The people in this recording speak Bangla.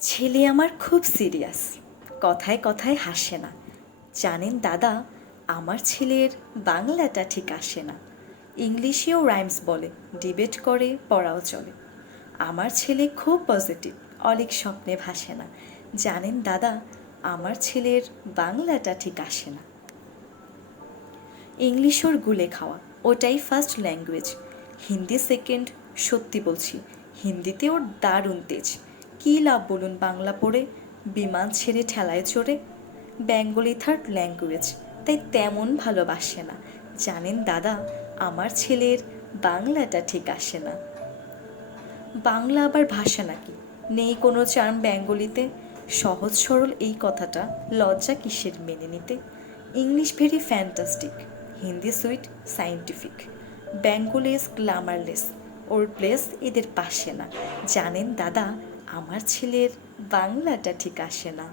ছেলে আমার খুব সিরিয়াস, কথায় কথায় হাসে না। জানেন দাদা, আমার ছেলের বাংলাটা ঠিক আসে না। ইংলিশেও রাইমস বলে, ডিবেট করে, পড়াও চলে। আমার ছেলে খুব পজিটিভ, অলিক স্বপ্নে ভাসে না। জানেন দাদা, আমার ছেলের বাংলাটা ঠিক আসে না। ইংলিশ ওর গুলে খাওয়া, ওটাই ফার্স্ট ল্যাঙ্গুয়েজ। হিন্দি সেকেন্ড, সত্যি বলছি। হিন্দিতে ওর দারুণ তেজ। কী লাভ বলুন বাংলা পড়ে, বিমান ছেড়ে ঠেলায় চড়ে। বেঙ্গলি থার্ড ল্যাঙ্গুয়েজ, তাই তেমন ভালোবাসে না। জানেন দাদা, আমার ছেলের বাংলাটা ঠিক আসে না। বাংলা আবার ভাষা নাকি? নেই কোনো চার্ম বেঙ্গলিতে? সহজ সরল এই কথাটা লজ্জা কিসের মেনে নিতে? English very fantastic, Hindi sweet scientific, Bengali is glamourless, or place এদের পাশে না। জানেন দাদা, আমার ছেলের বাংলাটা ঠিক আসে না।